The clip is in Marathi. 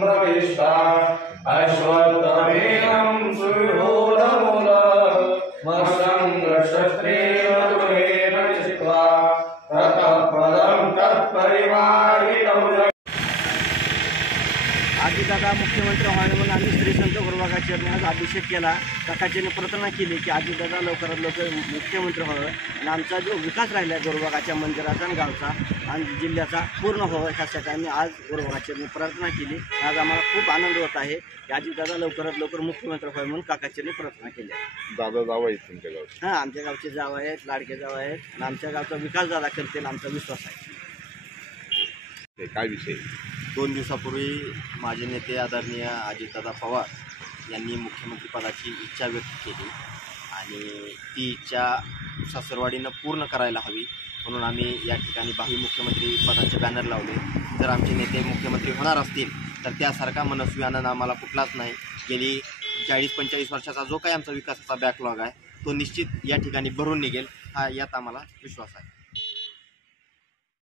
प्रविष्टा अश्वत्थमेनं सुविहोदमूलं मत्सङ्गशस्त्रेण दुरेण चित्वा ततःपदं तत्परिवारितव्यम्। आजीदादा मुख्यमंत्री व्हावे म्हणून आम्ही श्री संत गुरुबागा चरणी अभिषेक केला। काकाजीने प्रार्थना केली की आजीदादा लवकरात लवकर मुख्यमंत्री व्हावे आणि आमचा जो विकास राहिला आहे गुरुबागाच्या मंदिराचा आणि गावचा आणि जिल्ह्याचा पूर्ण व्हावा यासाठी आम्ही आज गुरुबागा चरणी प्रार्थना केली। आज आम्हाला खूप आनंद होत आहे की आजीदादा लवकरात लवकर मुख्यमंत्री व्हावे म्हणून काकाजीने प्रार्थना केली आहे। दादा जाव आहेत तुमच्या गावचे? हां, आमच्या गावचे जाव आहेत, लाडके जाव आहेत आणि आमच्या गावचा विकास दादा करतील आमचा विश्वास आहे। काय विषय? 2 दिवसापूर्वी माजी नेते आदरणीय अजितदादा पवार यांनी मुख्यमंत्रीपदाची इच्छा व्यक्त केली आणि ती इच्छा सासरवाडीनं पूर्ण करायला हवी म्हणून आम्ही या ठिकाणी भावी मुख्यमंत्री पदाचे बॅनर लावले। जर आमचे नेते मुख्यमंत्री होणार असतील तर त्यासारखा मनस्वी आनंद आम्हाला कुठलाच नाही। गेली 40-45 वर्षाचा जो काही आमचा विकासाचा बॅकलॉग आहे तो निश्चित या ठिकाणी भरून निघेल, हा यात आम्हाला विश्वास आहे।